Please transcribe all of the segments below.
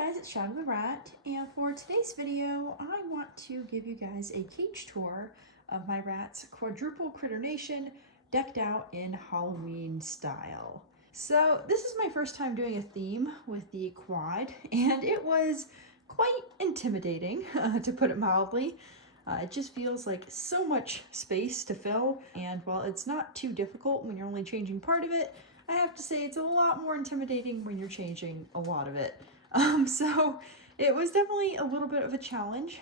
guys, it's Shadow the Rat, and for today's video, I want to give you guys a cage tour of my rats Quadruple Critter Nation decked out in Halloween style. So this is my first time doing a theme with the quad, and it was quite intimidating, to put it mildly. It just feels like so much space to fill, and while it's not too difficult when you're only changing part of it, I have to say it's a lot more intimidating when you're changing a lot of it. So it was definitely a little bit of a challenge,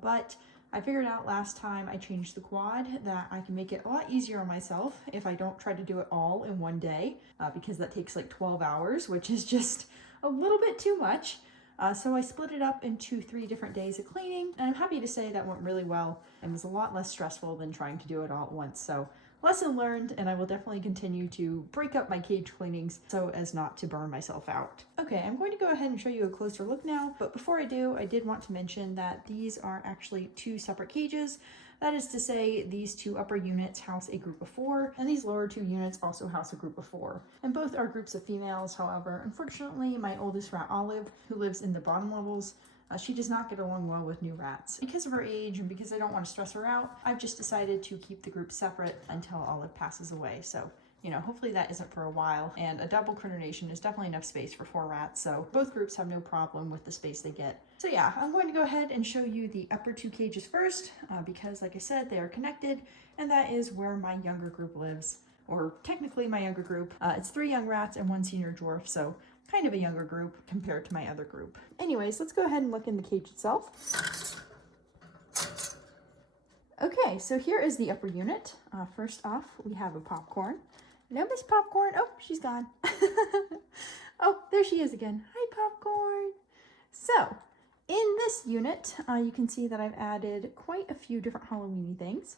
but I figured out last time I changed the quad that I can make it a lot easier on myself if I don't try to do it all in one day, because that takes like 12 hours, which is just a little bit too much. So I split it up into 3 different days of cleaning, and I'm happy to say that went really well and was a lot less stressful than trying to do it all at once. So lesson learned, and I will definitely continue to break up my cage cleanings so as not to burn myself out. Okay, I'm going to go ahead and show you a closer look now, but before I do, I did want to mention that these are actually 2 separate cages. That is to say, these 2 upper units house a group of 4, and these lower 2 units also house a group of 4. And both are groups of females. However, unfortunately, my oldest rat, Olive, who lives in the bottom levels, she does not get along well with new rats. Because of her age and because I don't want to stress her out, I've just decided to keep the group separate until Olive passes away. So, you know, hopefully that isn't for a while. And a double critter nation is definitely enough space for 4 rats, so both groups have no problem with the space they get. So yeah, I'm going to go ahead and show you the upper 2 cages first, because like I said, they are connected, and that is where my younger group lives. Or technically my younger group. It's 3 young rats and 1 senior dwarf, so kind of a younger group compared to my other group. Anyways, let's go ahead and look in the cage itself. Okay, so here is the upper unit. First off, we have a popcorn. No, Miss Popcorn. Oh, she's gone. Oh, there she is again. Hi, Popcorn. So, in this unit, you can see that I've added quite a few different Halloween-y things.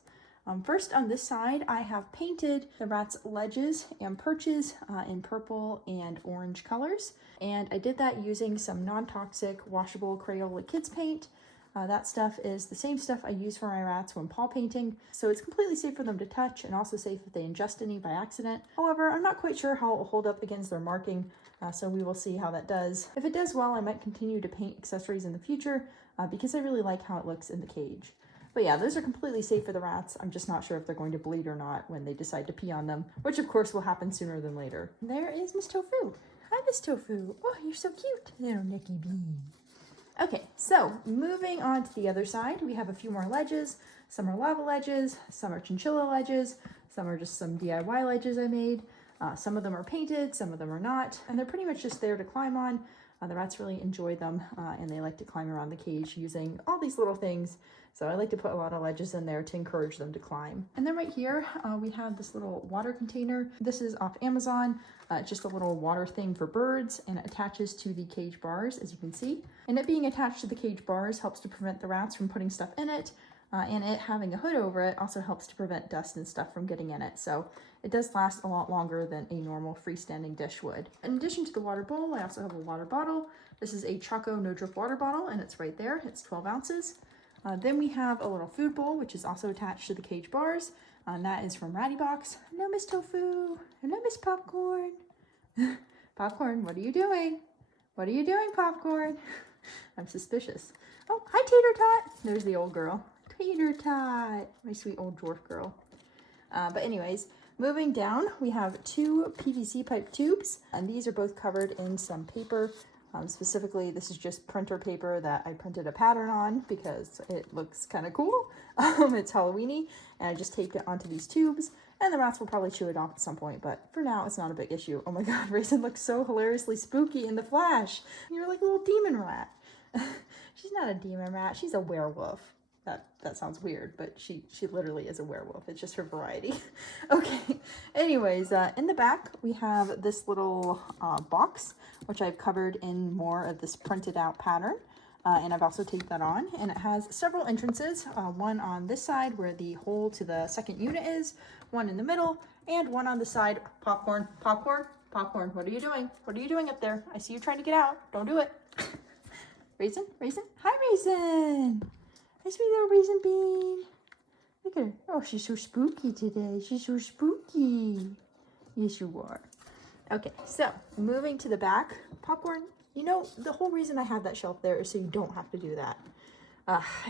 First on this side, I have painted the rats' ledges and perches in purple and orange colors. And I did that using some non-toxic washable Crayola kids paint. That stuff is the same stuff I use for my rats when paw painting, so it's completely safe for them to touch and also safe if they ingest any by accident. However, I'm not quite sure how it will hold up against their marking, so we will see how that does. If it does well, I might continue to paint accessories in the future because I really like how it looks in the cage. But yeah, those are completely safe for the rats. I'm just not sure if they're going to bleed or not when they decide to pee on them, which of course will happen sooner than later. There is Miss Tofu. Hi, Miss Tofu. Oh, you're so cute, little Nicky Bean. Okay, so moving on to the other side, we have a few more ledges. Some are lava ledges, some are chinchilla ledges, some are just some DIY ledges I made. Some of them are painted, some of them are not, and they're pretty much just there to climb on. The rats really enjoy them, and they like to climb around the cage using all these little things. So I like to put a lot of ledges in there to encourage them to climb. And then right here, we have this little water container. This is off Amazon. It's just a little water thing for birds, and it attaches to the cage bars, as you can see. And it being attached to the cage bars helps to prevent the rats from putting stuff in it. And it having a hood over it also helps to prevent dust and stuff from getting in it. So it does last a lot longer than a normal freestanding dish would. In addition to the water bowl, I also have a water bottle. This is a Choco no drip water bottle, and it's right there. It's 12 ounces. Then we have a little food bowl, which is also attached to the cage bars. And that is from Ratty Box. No, Miss Tofu. No, Miss Popcorn. Popcorn, what are you doing? What are you doing, Popcorn? I'm suspicious. Oh, hi, Tater Tot. There's the old girl. Tater Tot, my sweet old dwarf girl. But anyways, moving down, we have 2 PVC pipe tubes, and these are both covered in some paper. Specifically, this is just printer paper that I printed a pattern on because it looks kind of cool. It's Halloween-y, and I just taped it onto these tubes, and the rats will probably chew it off at some point, but for now, it's not a big issue. Oh my god, Raisin looks so hilariously spooky in the flash. You're like a little demon rat. She's not a demon rat, she's a werewolf. That sounds weird, but she literally is a werewolf. It's just her variety. Okay, anyways, in the back, we have this little box, which I've covered in more of this printed out pattern. And I've also taped that on, and it has several entrances, one on this side where the hole to the second unit is, one in the middle, and one on the side. Popcorn, Popcorn, Popcorn, what are you doing? What are you doing up there? I see you trying to get out. Don't do it. Raisin, Raisin, hi, Raisin. Hi, sweet little Raisin Bean. Look at her. Oh, she's so spooky today. She's so spooky. Yes, you are. Okay, so moving to the back. Popcorn, You know, the whole reason I have that shelf there is so you don't have to do that.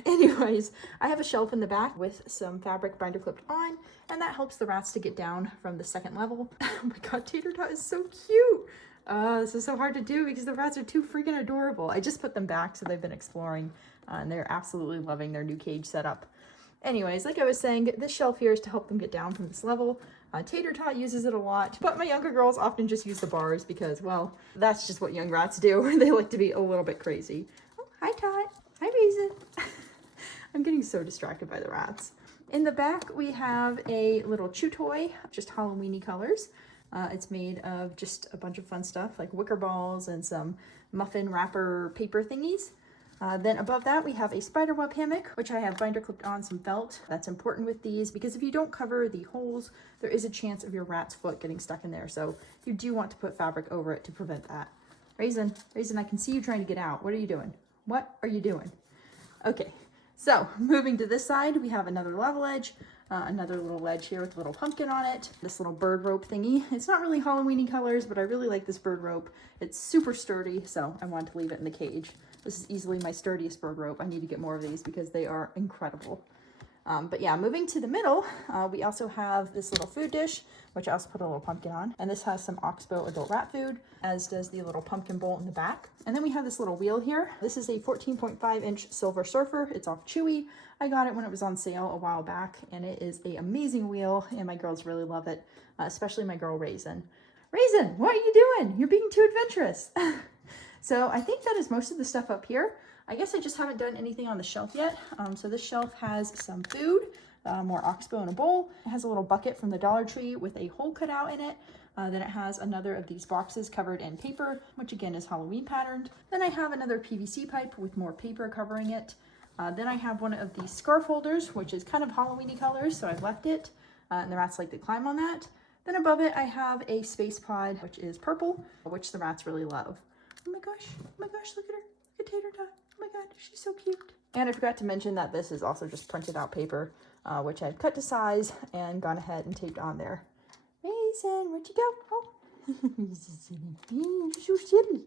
Anyways, I have a shelf in the back with some fabric binder clipped on, and that helps the rats to get down from the second level. Oh my god, Tater Tot is so cute. This is so hard to do because the rats are too freaking adorable. I just put them back, so they've been exploring, and they're absolutely loving their new cage setup. Anyways, like I was saying, this shelf here is to help them get down from this level. Tater Tot uses it a lot, but my younger girls often just use the bars because, well, that's just what young rats do. They like to be a little bit crazy. Oh, hi Tot. Hi Raisin. I'm getting so distracted by the rats. In the back, we have a little chew toy, just Halloween-y colors. It's made of just a bunch of fun stuff like wicker balls and some muffin wrapper paper thingies. Then above that, we have a spider web hammock, which I have binder clipped on some felt. That's important with these because if you don't cover the holes, there is a chance of your rat's foot getting stuck in there. So you do want to put fabric over it to prevent that. Raisin, I can see you trying to get out. What are you doing? What are you doing? Okay, so moving to this side, we have another level edge, another little ledge here with a little pumpkin on it, this little bird rope thingy. It's not really Halloween-y colors, but I really like this bird rope. It's super sturdy, so I wanted to leave it in the cage. This is easily my sturdiest bird rope. I need to get more of these because they are incredible. But yeah, moving to the middle, we also have this little food dish, which I also put a little pumpkin on. And this has some Oxbow adult rat food, as does the little pumpkin bowl in the back. And then we have this little wheel here. This is a 14.5-inch Silver Surfer. It's off Chewy. I got it when it was on sale a while back, and it is an amazing wheel, and my girls really love it, especially my girl Raisin. Raisin, what are you doing? You're being too adventurous. So I think that is most of the stuff up here. I guess I just haven't done anything on the shelf yet. So this shelf has some food, more Oxbow in a bowl. It has a little bucket from the Dollar Tree with a hole cut out in it. Then it has another of these boxes covered in paper, which again is Halloween patterned. Then I have another PVC pipe with more paper covering it. Then I have one of these scarf holders, which is kind of Halloween-y colors, so I've left it. And the rats like to climb on that. Then above it, I have a space pod, which is purple, which the rats really love. Oh my gosh, look at her. Look at Tater Tot. Oh my god, she's so cute. And I forgot to mention that this is also just printed out paper, which I've cut to size and gone ahead and taped on there. Raisin, where'd you go? Oh, you're so silly.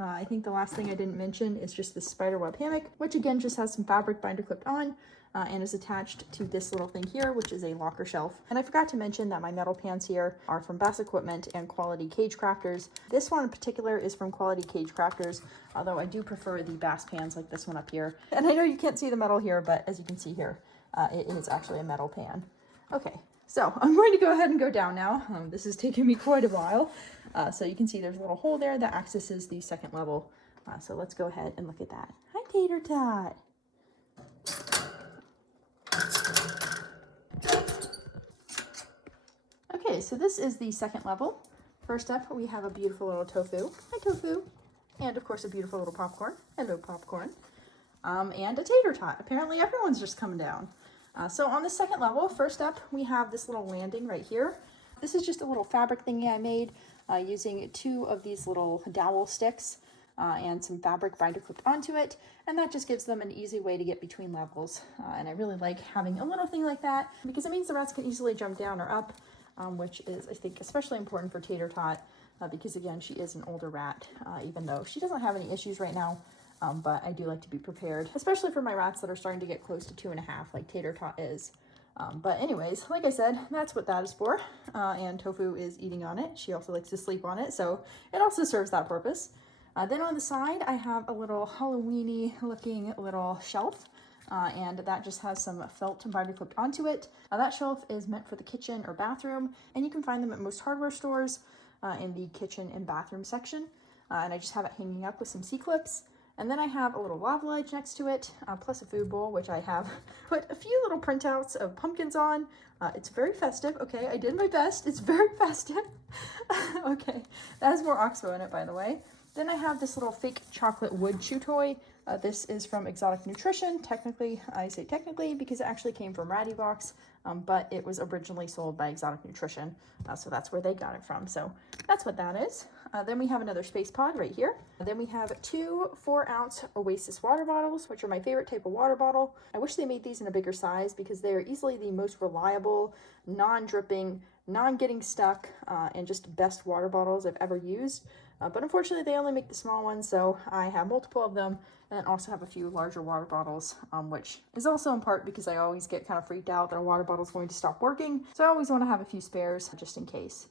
I think the last thing I didn't mention is just this spider web hammock, which again just has some fabric binder clipped on and is attached to this little thing here, which is a locker shelf. And I forgot to mention that my metal pans here are from Bass Equipment and Quality Cage Crafters. This one in particular is from Quality Cage Crafters, although I do prefer the Bass pans like this one up here. And I know you can't see the metal here, but as you can see here, it is actually a metal pan. Okay, so I'm going to go ahead and go down now. This is taking me quite a while. So you can see there's a little hole there that accesses the second level. So let's go ahead and look at that. Hi, Tater Tot. Okay, so this is the second level. First up, we have a beautiful little tofu. Hi, tofu. And of course, a beautiful little popcorn. Hello, popcorn. And a tater tot. Apparently, everyone's just coming down. So on the second level, first up, we have this little landing right here. This is just a little fabric thingy I made using 2 of these little dowel sticks and some fabric binder clipped onto it. And that just gives them an easy way to get between levels. And I really like having a little thing like that because it means the rats can easily jump down or up, which is, I think, especially important for Tater Tot because, again, she is an older rat, even though she doesn't have any issues right now. But I do like to be prepared, especially for my rats that are starting to get close to 2.5, like Tater Tot is. But anyways, like I said, that's what that is for. And Tofu is eating on it. She also likes to sleep on it, so it also serves that purpose. Then on the side, I have a little Halloween-y looking little shelf. And that just has some felt and binder clipped onto it. That shelf is meant for the kitchen or bathroom, and you can find them at most hardware stores in the kitchen and bathroom section. And I just have it hanging up with some C-clips. And then I have a little lava ledge next to it, plus a food bowl, which I have put a few little printouts of pumpkins on. It's very festive. Okay, I did my best. It's very festive. Okay, that has more Oxbow in it, by the way. Then I have this little fake chocolate wood chew toy. This is from Exotic Nutrition. Technically, I say technically because it actually came from Ratty Box, but it was originally sold by Exotic Nutrition, so that's where they got it from. So that's what that is. Then we have another space pod right here. Then we have 2 4-ounce Oasis water bottles, which are my favorite type of water bottle. I wish they made these in a bigger size because they are easily the most reliable, non-dripping, non-getting stuck, and just best water bottles I've ever used. But unfortunately they only make the small ones, so I have multiple of them, and then also have a few larger water bottles, which is also in part because I always get kind of freaked out that a water bottle is going to stop working, so I always want to have a few spares just in case.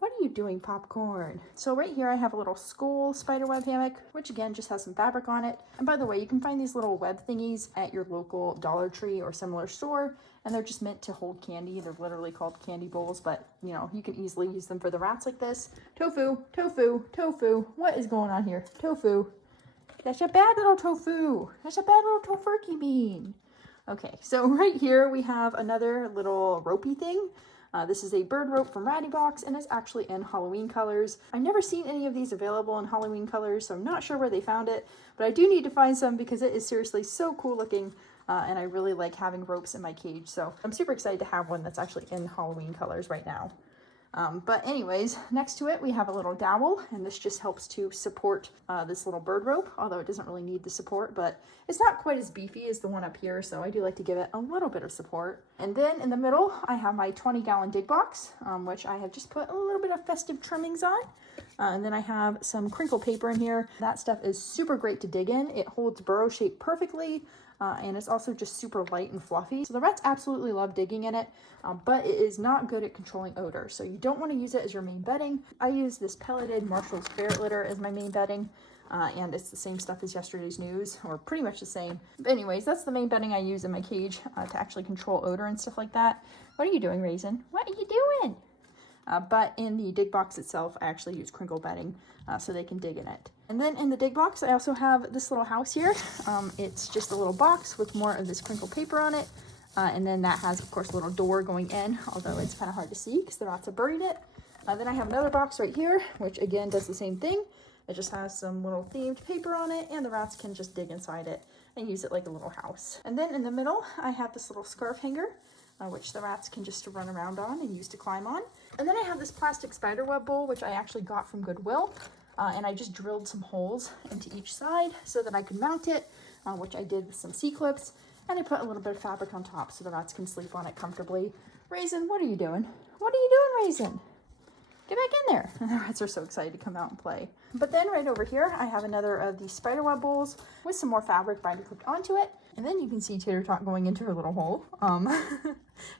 What are you doing, Popcorn? So right here I have a little school spiderweb hammock, which again just has some fabric on it. And by the way, you can find these little web thingies at your local Dollar Tree or similar store, and they're just meant to hold candy. They're literally called candy bowls, but you know, you can easily use them for the rats like this. Tofu, tofu, tofu. What is going on here? Tofu. That's a bad little tofu. That's a bad little tofurkey bean. Okay, so right here we have another little ropey thing. This is a bird rope from Ratty Box, and it's actually in Halloween colors. I've never seen any of these available in Halloween colors, so I'm not sure where they found it, but I do need to find some because it is seriously so cool looking, and I really like having ropes in my cage, so I'm super excited to have one that's actually in Halloween colors right now. But anyways, next to it we have a little dowel, and this just helps to support this little bird rope, although it doesn't really need the support, but it's not quite as beefy as the one up here, so I do like to give it a little bit of support. And then in the middle I have my 20-gallon dig box, which I have just put a little bit of festive trimmings on. And then I have some crinkle paper in here. That stuff is super great to dig in. It holds burrow shape perfectly. And it's also just super light and fluffy. So the rats absolutely love digging in it, but it is not good at controlling odor. So you don't want to use it as your main bedding. I use this pelleted Marshall's ferret litter as my main bedding, and it's the same stuff as yesterday's news, or pretty much the same. But anyways, that's the main bedding I use in my cage to actually control odor and stuff like that. What are you doing, Raisin? What are you doing? But in the dig box itself, I actually use crinkle bedding so they can dig in it. And then in the dig box, I also have this little house here. It's just a little box with more of this crinkle paper on it. And then that has, of course, a little door going in, although it's kind of hard to see because the rats have buried it. Then I have another box right here, which again does the same thing. It just has some little themed paper on it, and the rats can just dig inside it and use it like a little house. And then in the middle, I have this little scarf hanger, which the rats can just run around on and use to climb on. And then I have this plastic spiderweb bowl, which I actually got from Goodwill. And I just drilled some holes into each side so that I could mount it, which I did with some C-clips. And I put a little bit of fabric on top so the rats can sleep on it comfortably. Raisin, what are you doing? What are you doing, Raisin? Get back in there. And the rats are so excited to come out and play. But then right over here, I have another of these spiderweb bowls with some more fabric binder clipped onto it. And then you can see Tater Tot going into her little hole.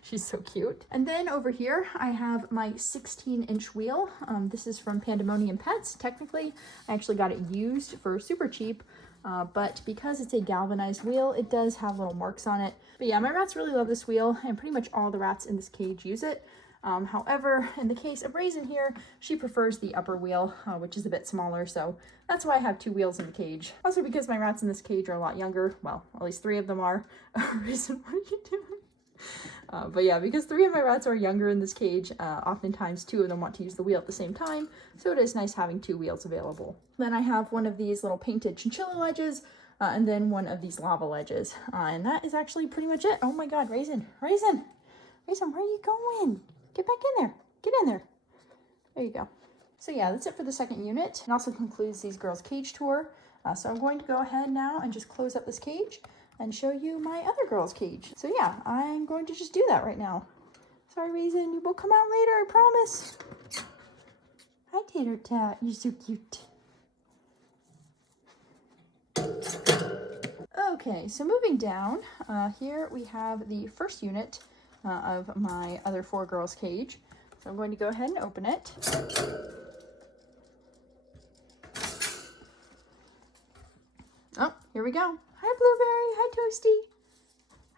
She's so cute. And then over here, I have my 16-inch wheel. This is from Pandemonium Pets. Technically, I actually got it used for super cheap, but because it's a galvanized wheel, it does have little marks on it. But yeah, my rats really love this wheel, and pretty much all the rats in this cage use it. However, in the case of Raisin here, she prefers the upper wheel, which is a bit smaller, so that's why I have two wheels in the cage. Also because my rats in this cage are a lot younger, well, at least 3 of them are. Raisin, what are you doing? But yeah, because 3 of my rats are younger in this cage, oftentimes 2 of them want to use the wheel at the same time, so it is nice having 2 wheels available. Then I have one of these little painted chinchilla ledges, and then one of these lava ledges, and that is actually pretty much it. Oh my god, Raisin, Raisin, Raisin, where are you going? Get back in there. Get in there. There you go. So yeah, that's it for the second unit. It also concludes these girls' cage tour. So I'm going to go ahead now and just close up this cage and show you my other girls' cage. So yeah, I'm going to just do that right now. Sorry, Raisin, you will come out later, I promise. Hi, Tater Tot. You're so cute. Okay, so moving down, here we have the first unit of my other 4 girls' cage. So I'm going to go ahead and open it. Oh, here we go. Hi, Blueberry. Hi, Toasty.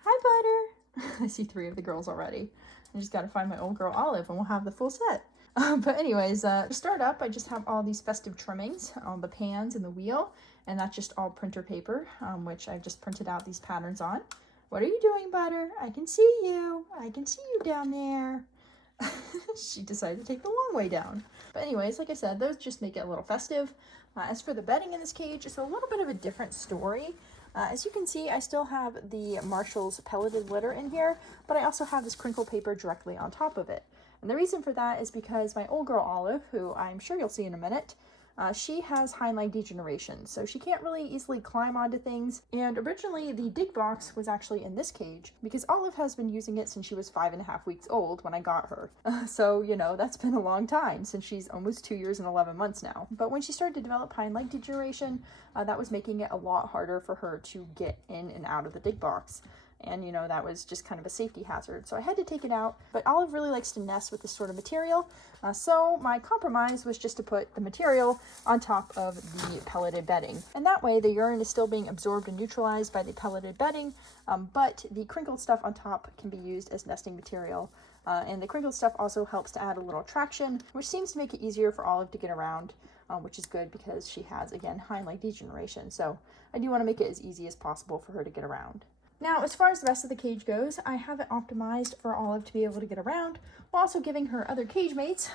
Hi, Butter. I see 3 of the girls already. I just got to find my old girl Olive and we'll have the full set. But anyways, to start up, I just have all these festive trimmings on the pans and the wheel, and that's just all printer paper, which I've just printed out these patterns on. What are you doing, Butter? I can see you. I can see you down there. She decided to take the long way down. But anyways, like I said, those just make it a little festive. As for the bedding in this cage, it's a little bit of a different story. As you can see, I still have the Marshall's pelleted litter in here, but I also have this crinkle paper directly on top of it. And the reason for that is because my old girl Olive, who I'm sure you'll see in a minute, she has hind leg degeneration, so she can't really easily climb onto things. And originally the dig box was actually in this cage because Olive has been using it since she was 5.5 weeks old when I got her. So, you know, that's been a long time since she's almost 2 years and 11 months now. But when she started to develop hind leg degeneration, that was making it a lot harder for her to get in and out of the dig box. And, you know, that was just kind of a safety hazard. So I had to take it out. But Olive really likes to nest with this sort of material. So my compromise was just to put the material on top of the pelleted bedding. And that way the urine is still being absorbed and neutralized by the pelleted bedding, but the crinkled stuff on top can be used as nesting material. And the crinkled stuff also helps to add a little traction, which seems to make it easier for Olive to get around, which is good because she has, again, hind leg degeneration. So I do want to make it as easy as possible for her to get around. Now, as far as the rest of the cage goes, I have it optimized for Olive to be able to get around, while also giving her other cage mates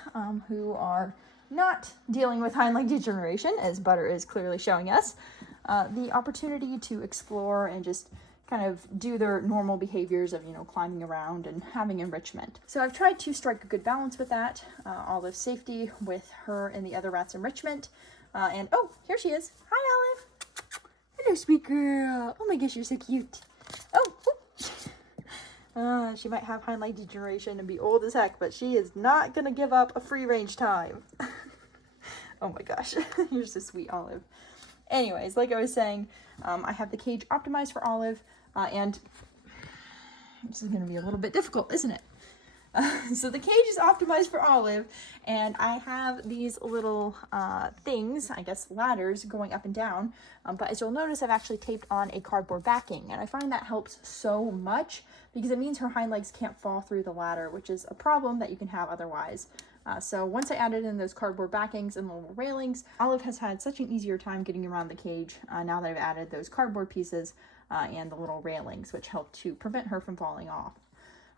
who are not dealing with hind leg degeneration, as Butter is clearly showing us, the opportunity to explore and just kind of do their normal behaviors of, you know, climbing around and having enrichment. So I've tried to strike a good balance with that, Olive's safety with her and the other rats' enrichment. And, oh, here she is. Hi, Olive. Hello, sweet girl. Oh my gosh, you're so cute. Oh, she might have hind leg degeneration and be old as heck, but she is not going to give up a free range time. Oh my gosh, you're so sweet, Olive. Anyways, like I was saying, I have the cage optimized for Olive, and this is going to be a little bit difficult, isn't it? So the cage is optimized for Olive, and I have these little things, I guess ladders, going up and down, but as you'll notice, I've actually taped on a cardboard backing, and I find that helps so much because it means her hind legs can't fall through the ladder, which is a problem that you can have otherwise. So once I added in those cardboard backings and little railings, Olive has had such an easier time getting around the cage now that I've added those cardboard pieces and the little railings, which help to prevent her from falling off.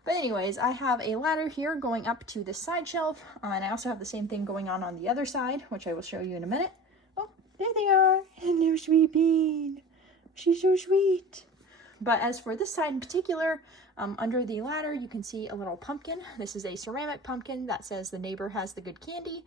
But anyways, I have a ladder here going up to this side shelf, and I also have the same thing going on the other side, which I will show you in a minute. Oh, there they are. Hello, sweet bean. She's so sweet. But as for this side in particular, under the ladder, you can see a little pumpkin. This is a ceramic pumpkin that says the neighbor has the good candy.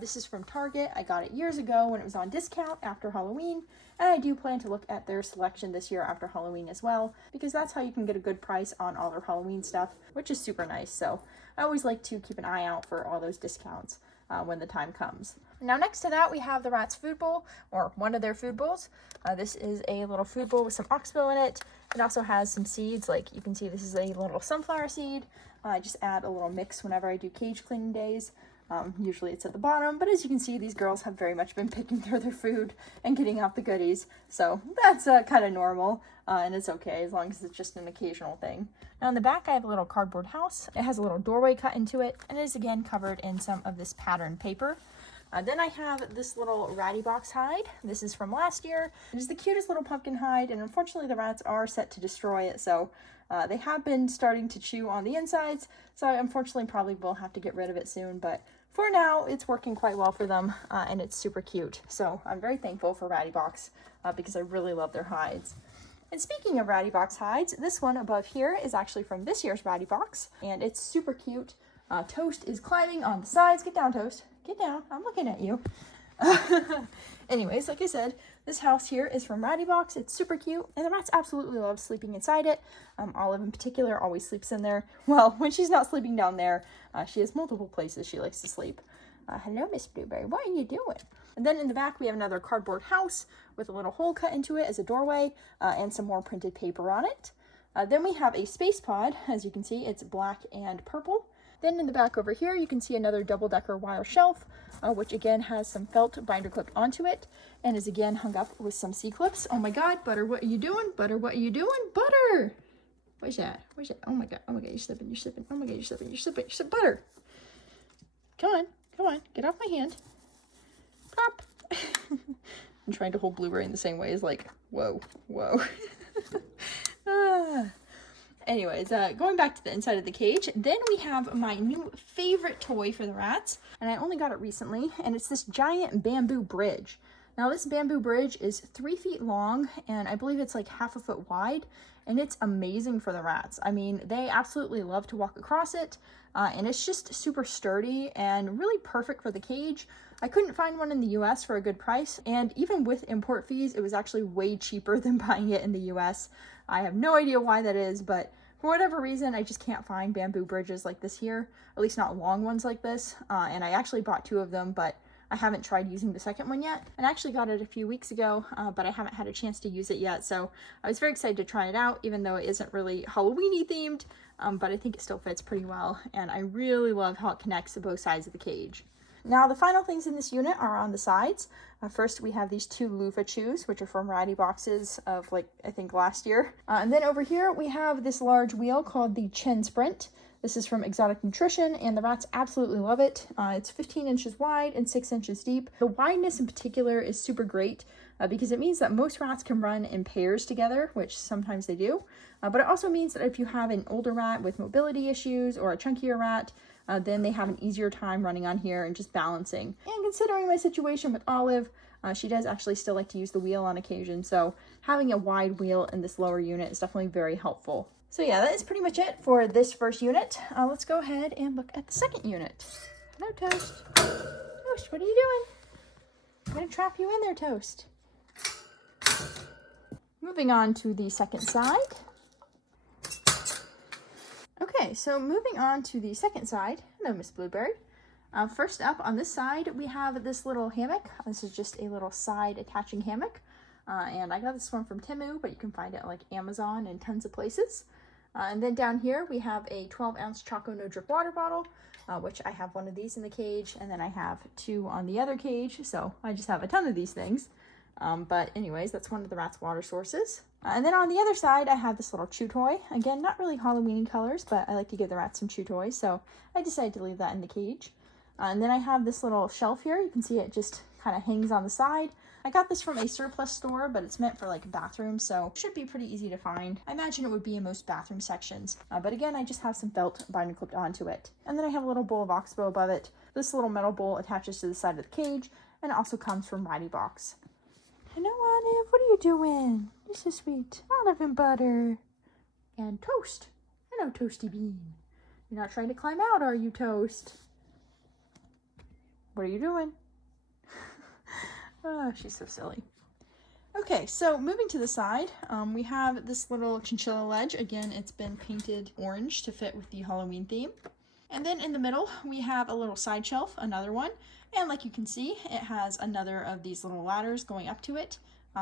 This is from Target. I got it years ago when it was on discount after Halloween. And I do plan to look at their selection this year after Halloween as well, because that's how you can get a good price on all their Halloween stuff, which is super nice. So I always like to keep an eye out for all those discounts when the time comes. Now next to that, we have the rat's food bowl, or one of their food bowls. This is a little food bowl with some oxbow in it. It also has some seeds, like you can see this is a little sunflower seed. I just add a little mix whenever I do cage cleaning days. Usually it's at the bottom, but as you can see, these girls have very much been picking through their food and getting out the goodies. So that's kind of normal, and it's okay as long as it's just an occasional thing. Now in the back, I have a little cardboard house. It has a little doorway cut into it, and it is again covered in some of this patterned paper. Then I have this little ratty box hide. This is from last year. It is the cutest little pumpkin hide, and unfortunately the rats are set to destroy it, so they have been starting to chew on the insides, so I unfortunately probably will have to get rid of it soon, but for now, it's working quite well for them, and it's super cute. So I'm very thankful for Ratty Box because I really love their hides. And speaking of Ratty Box hides, this one above here is actually from this year's Ratty Box, and it's super cute. Toast is climbing on the sides. Get down, Toast. Get down. I'm looking at you. Anyways, like I said, this house here is from Ratty Box. It's super cute, and the rats absolutely love sleeping inside it. Olive in particular always sleeps in there. Well, when she's not sleeping down there, she has multiple places she likes to sleep. Hello, Miss Blueberry. What are you doing? And then in the back, we have another cardboard house with a little hole cut into it as a doorway and some more printed paper on it. Then we have a space pod. As you can see, it's black and purple. Then in the back over here, you can see another double-decker wire shelf, which again has some felt binder clipped onto it and is again hung up with some C-clips. Oh my God, Butter, what are you doing? Butter, what are you doing? Butter! Where's that? Where's that? Oh my God, you're slipping, you're slipping. Oh my God, you're slipping, you're slipping, you're slipping. Butter! Come on, get off my hand. Pop! I'm trying to hold Blueberry in the same way as like, whoa. Anyways, going back to the inside of the cage, then we have my new favorite toy for the rats, and I only got it recently, and it's this giant bamboo bridge. Now this bamboo bridge is 3 feet long, and I believe it's like ½ a foot wide, and it's amazing for the rats. I mean, they absolutely love to walk across it, and it's just super sturdy and really perfect for the cage. I couldn't find one in the US for a good price, and even with import fees, it was actually way cheaper than buying it in the US. I have no idea why that is, but for whatever reason, I just can't find bamboo bridges like this here, at least not long ones like this, and I actually bought 2 of them, but I haven't tried using the second one yet, and I actually got it a few weeks ago, but I haven't had a chance to use it yet, so I was very excited to try it out, even though it isn't really Halloween-y themed, but I think it still fits pretty well, and I really love how it connects to both sides of the cage. Now, the final things in this unit are on the sides. First, we have these 2 loofah chews, which are from variety boxes of, like, I think last year. And then over here, we have this large wheel called the Chin Sprint. This is from Exotic Nutrition, and the rats absolutely love it. It's 15 inches wide and 6 inches deep. The wideness in particular is super great because it means that most rats can run in pairs together, which sometimes they do. But it also means that if you have an older rat with mobility issues or a chunkier rat, then they have an easier time running on here and just balancing. And considering my situation with Olive, she does actually still like to use the wheel on occasion, so having a wide wheel in this lower unit is definitely very helpful. So yeah, that is pretty much it for this first unit. Let's go ahead and look at the second unit. Hello, Toast. Toast, what are you doing? I'm gonna trap you in there, Toast. Moving on to the second side. Okay, so moving on to the second side. Hello, Miss Blueberry. First up on this side, we have this little hammock. This is just a little side attaching hammock. And I got this one from Temu, but you can find it at like Amazon and tons of places. And then down here, we have a 12-ounce Choco No Drip water bottle, which I have one of these in the cage, and then I have 2 on the other cage, so I just have a ton of these things. But anyways, that's one of the rat's water sources. And then on the other side, I have this little chew toy. Again, not really Halloween colors, but I like to give the rats some chew toys, so I decided to leave that in the cage. And then I have this little shelf here. You can see it just kind of hangs on the side. I got this from a surplus store, but it's meant for like bathrooms, so it should be pretty easy to find. I imagine it would be in most bathroom sections. But again, I just have some felt binder clipped onto it. And then I have a little bowl of oxbow above it. This little metal bowl attaches to the side of the cage, and it also comes from Mighty Box. Hello, Olive. What are you doing? You're so sweet. Olive and butter. And Toast. Hello, Toasty Bean. You're not trying to climb out, are you, Toast? What are you doing? Oh, she's so silly. Okay, so moving to the side, we have this little chinchilla ledge. Again, it's been painted orange to fit with the Halloween theme. And then in the middle, we have a little side shelf, another one. And like you can see, it has another of these little ladders going up to it,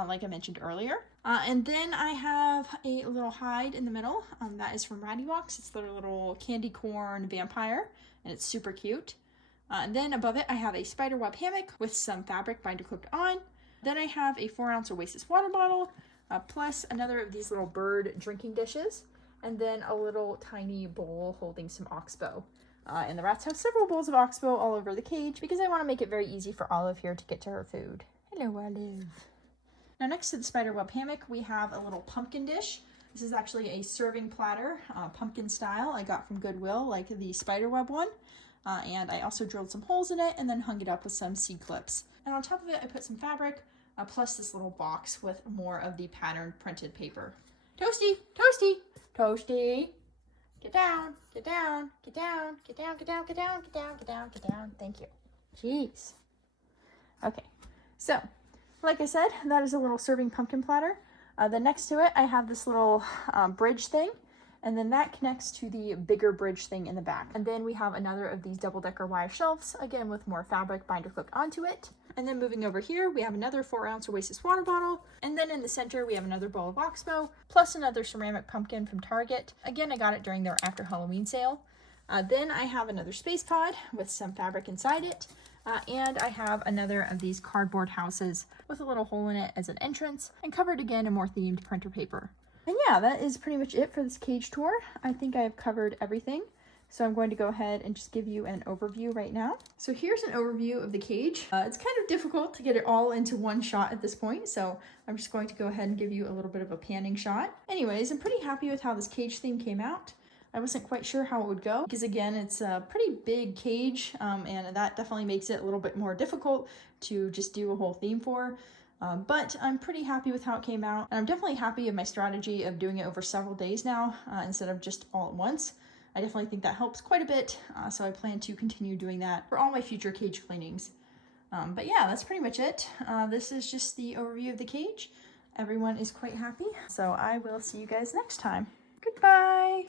like I mentioned earlier. And then I have a little hide in the middle. That is from Ratty Box. It's their little candy corn vampire, and it's super cute. And then above it, I have a spiderweb hammock with some fabric binder clipped on. Then I have a 4-ounce Oasis water bottle, plus another of these little bird drinking dishes, and then a little tiny bowl holding some oxbow. And the rats have several bowls of oxbow all over the cage because I want to make it very easy for Olive here to get to her food. Hello, Olive. Now next to the spiderweb hammock, we have a little pumpkin dish. This is actually a serving platter, pumpkin style, I got from Goodwill, like the spiderweb one. And I also drilled some holes in it and then hung it up with some seed clips. And on top of it, I put some fabric, plus this little box with more of the patterned printed paper. Toasty, Toasty, Toasty, get down, get down, get down, get down, get down, get down, get down, get down, get down. Thank you. Jeez. Okay, so like I said, that is a little serving pumpkin platter. Then next to it, I have this little bridge thing. And then that connects to the bigger bridge thing in the back. And then we have another of these double-decker wire shelves, again with more fabric binder clipped onto it. And then moving over here, we have another 4-ounce Oasis water bottle. And then in the center, we have another bowl of oxbow, plus another ceramic pumpkin from Target. Again, I got it during their after Halloween sale. Then I have another space pod with some fabric inside it. And I have another of these cardboard houses with a little hole in it as an entrance, and covered again in more themed printer paper. And yeah, that is pretty much it for this cage tour. I think I have covered everything. So I'm going to go ahead and just give you an overview right now. So here's an overview of the cage. It's kind of difficult to get it all into one shot at this point, so I'm just going to go ahead and give you a little bit of a panning shot. Anyways, I'm pretty happy with how this cage theme came out. I wasn't quite sure how it would go because again, it's a pretty big cage, and that definitely makes it a little bit more difficult to just do a whole theme for. But I'm pretty happy with how it came out, and I'm definitely happy with my strategy of doing it over several days now instead of just all at once. I definitely think that helps quite a bit, so I plan to continue doing that for all my future cage cleanings. But yeah, that's pretty much it. This is just the overview of the cage. Everyone is quite happy. So I will see you guys next time. Goodbye.